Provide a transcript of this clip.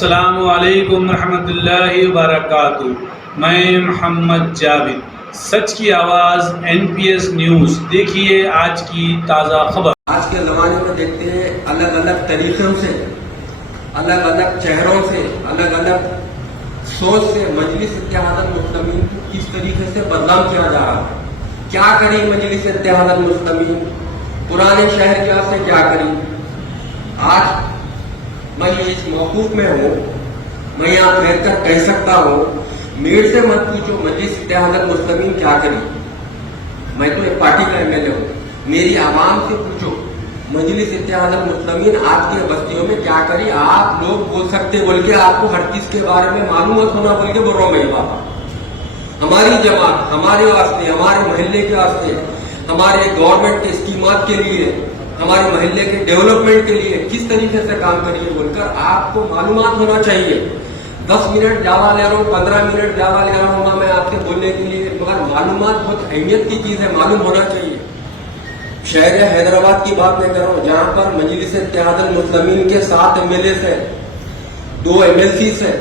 السلام علیکم ورحمۃ اللہ وبرکاتہ۔ میں محمد جاوید، سچ کی آواز NPS نیوز۔ دیکھیے آج کی تازہ خبر۔ آج کے زمانے میں دیکھتے ہیں الگ الگ طریقوں سے، الگ الگ چہروں سے، الگ الگ سوچ سے مجلس اتحاد المسلمین کو کس طریقے سے بدنام کیا جا رہا ہے۔ کیا کری مجلس اتحاد المسلمین؟ پرانے شہر کیا سے کیا کری؟ آج میں اس موقوف میں ہوں، میں یہاں بیٹھ کر کہہ سکتا ہوں، میرے سے مت پوچھو مجلس اتحاد المسلمین کیا کری، میں تو ایک پارٹی کا MLA ہوں۔ میری عوام سے پوچھو مجلس اتحاد المسلمین آپ کی بستیوں میں کیا کری۔ آپ لوگ بول سکتے بول کے آپ کو ہر چیز کے بارے میں معلومات ہونا بول کے بول رہا ہوں میں بابا۔ ہماری جماعت ہمارے واسطے، ہمارے محلے کے واسطے، ہمارے گورنمنٹ کے اسکیمات کے لیے، ہمارے محلے کے ڈیولپمنٹ کے لیے کس طریقے سے کام کریے بول کر آپ کو معلومات ہونا چاہیے۔ 10 منٹ جاوا لے رہا ہوں، 15 منٹ جاوا لے رہا ہوں میں آپ کے بولنے کے لیے، مگر معلومات بہت اہمیت کی چیز ہے، معلوم ہونا چاہیے۔ شہر حیدرآباد کی بات میں کر رہا ہوں، جہاں پر مجلس اتحاد المسلمین کے 7 MLAs ہیں، 2 MLCs ہیں،